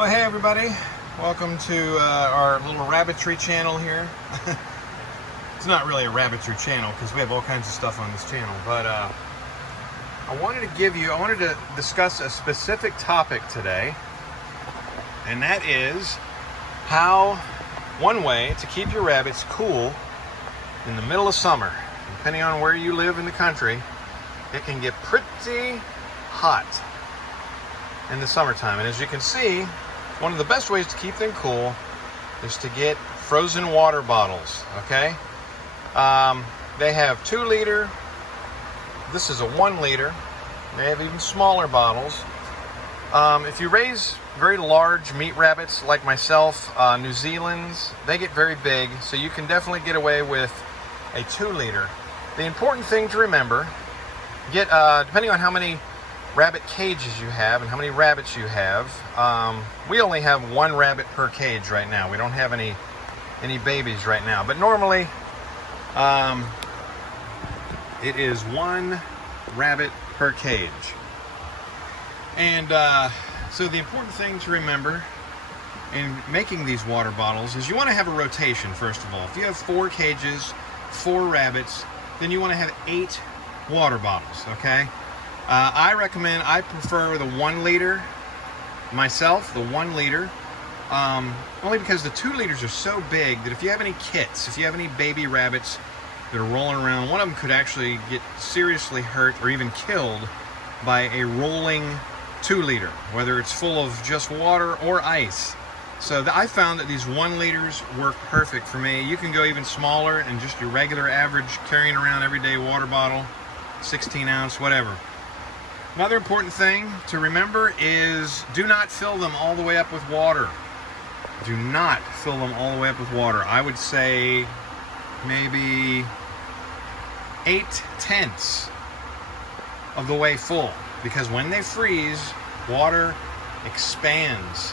Well, hey everybody, welcome to our little rabbitry channel here. It's not really a rabbitry channel because we have all kinds of stuff on this channel, but I wanted to discuss a specific topic today, and that is one way to keep your rabbits cool in the middle of summer. Depending on where you live in the country, it can get pretty hot in the summertime, and as you can see, one of the best ways to keep them cool is to get frozen water bottles, okay? They have 2 liter. This is a 1 liter. They have even smaller bottles. If you raise very large meat rabbits like myself, New Zealand's, they get very big, so you can definitely get away with a 2 liter. The important thing to remember, depending on how many rabbit cages you have and how many rabbits you have, we only have 1 rabbit per cage right now. We don't have any babies right now, but normally it is 1 rabbit per cage. And so the important thing to remember in making these water bottles is you want to have a rotation. First of all, if you have 4 cages, 4 rabbits, then you want to have 8 water bottles, okay? I prefer the 1 liter myself, the 1 liter, only because the 2 liters are so big that if you have any kits, if you have any baby rabbits that are rolling around, one of them could actually get seriously hurt or even killed by a rolling 2 liter, whether it's full of just water or ice. So I found that these 1 liters work perfect for me. You can go even smaller and just your regular average carrying around everyday water bottle, 16 ounce, whatever. Another important thing to remember is do not fill them all the way up with water. Do not fill them all the way up with water. I would say maybe 8/10 of the way full, because when they freeze, water expands.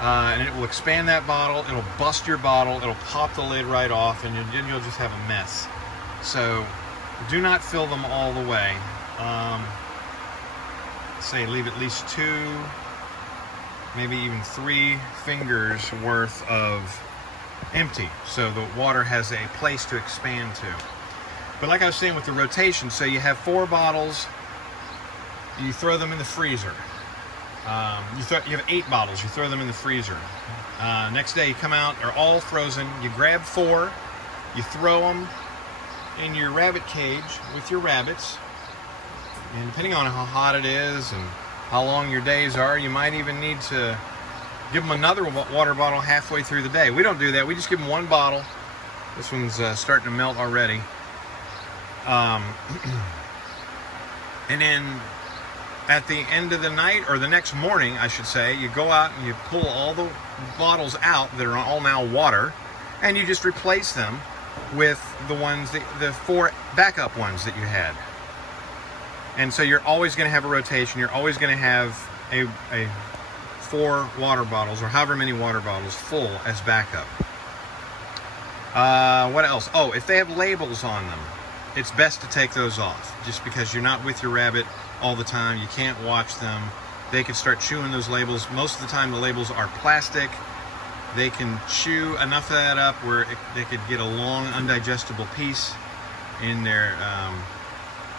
And it will expand that bottle, it'll bust your bottle, it'll pop the lid right off, and you'll just have a mess. So do not fill them all the way. Say leave at least 2, maybe even 3 fingers worth of empty, so the water has a place to expand to. But like I was saying with the rotation, so you have 4 bottles, you throw them in the freezer. You have 8 bottles, you throw them in the freezer. Next day you come out, they're all frozen, you grab 4, you throw them in your rabbit cage with your rabbits. And depending on how hot it is and how long your days are, you might even need to give them another water bottle halfway through the day. We don't do that. We just give them 1 bottle. This one's starting to melt already. And then at the end of the night, or the next morning, I should say, you go out and you pull all the bottles out that are all now water, and you just replace them with the 4 backup ones that you had. And so you're always going to have a rotation. You're always going to have a 4 water bottles, or however many water bottles, full as backup. What else? Oh, if they have labels on them, it's best to take those off, just because you're not with your rabbit all the time. You can't watch them. They could start chewing those labels. Most of the time the labels are plastic. They can chew enough of that up where they could get a long undigestible piece in their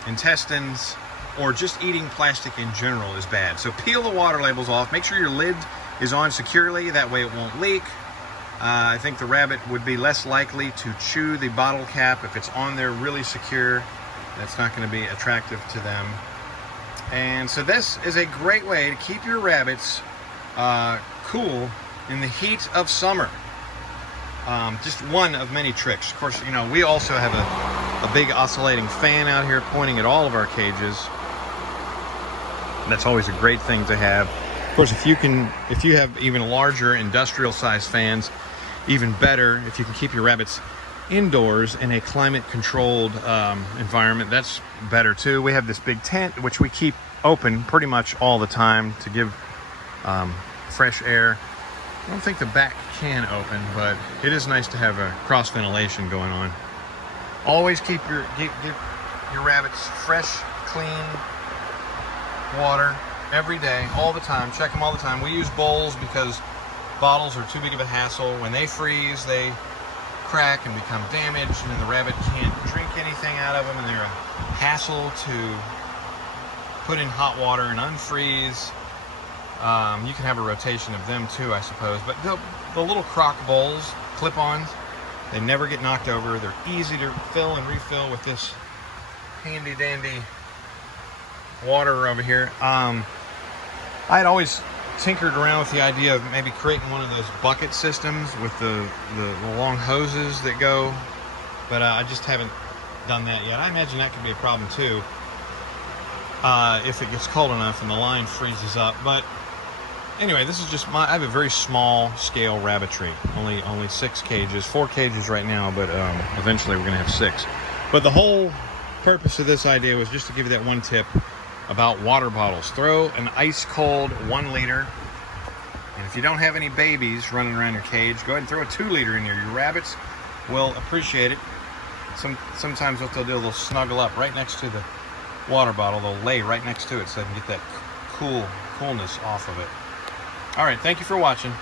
intestines, or just eating plastic in general is bad. So peel the water labels off. Make sure your lid is on securely, that way it won't leak. I think the rabbit would be less likely to chew the bottle cap if it's on there really secure. That's not going to be attractive to them. And so this is a great way to keep your rabbits cool in the heat of summer. Just one of many tricks. Of course, you know, we also have a big oscillating fan out here pointing at all of our cages. That's always a great thing to have. Of course, if you have even larger industrial size fans, even better. If you can keep your rabbits indoors in a climate controlled environment, that's better too. We have this big tent which we keep open pretty much all the time to give fresh air. I don't think the back can open, but it is nice to have a cross ventilation going on. Always keep give your rabbits fresh, clean water. every day, all the time. Check them all the time. We use bowls because bottles are too big of a hassle. When they freeze, they crack and become damaged, and then the rabbit can't drink anything out of them, and they're a hassle to put in hot water and unfreeze. You can have a rotation of them too, I suppose, but the little crock bowls, clip-ons, they never get knocked over. They're easy to fill and refill with this handy dandy water over here. I had always tinkered around with the idea of maybe creating one of those bucket systems with the long hoses that go, but I just haven't done that yet. I imagine that could be a problem too, if it gets cold enough and the line freezes up. But anyway, this is just I have a very small scale rabbitry, only 6 cages, 4 cages right now, but eventually we're gonna have 6. But the whole purpose of this idea was just to give you that one tip about water bottles. Throw an ice cold 1 liter, and if you don't have any babies running around your cage, go ahead and throw a 2 liter in there. Your rabbits will appreciate it. Sometimes what they'll do, they'll snuggle up right next to the water bottle. They'll lay right next to it so they can get that coolness off of it. All right, thank you for watching.